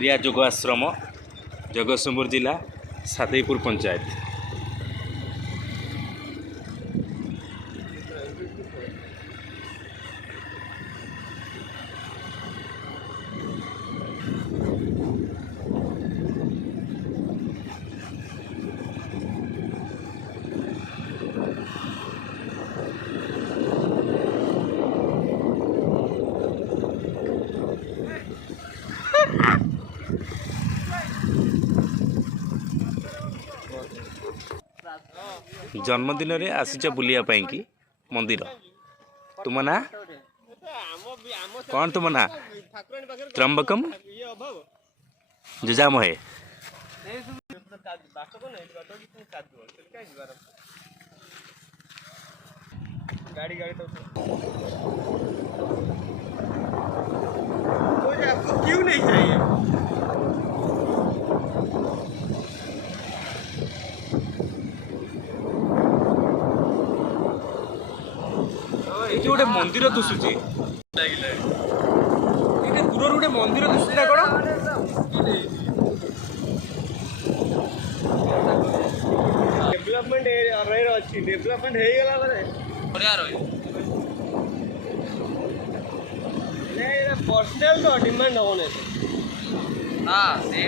क्रिया योग आश्रम जगतसपुर जिला सादेपुर पंचायत। जन्मदिन रे आसीच बुलिया पाई कि मंदिर। तुम ना कौन? तुम ना त्र्यंबकम जुजामहे। गाड़ी गाड़ी तो आपको क्यों नहीं चाहिए? ये गोटे मंदिर दिशुची दूर गोटे मंदिर दिशा कौन? डेवलपमेंट अच्छी डेवलपमेंट हो गला पर्सनल तो डिमांड हो हाँ से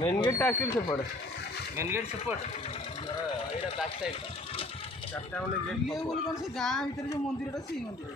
मेन गेट एक्चुअली से पड़े मेन गेट से पड़ एटा बैक साइड चारटा वाले गेट ये बोल कौन से गांव भीतर जो मंदिरटा सी मंदिर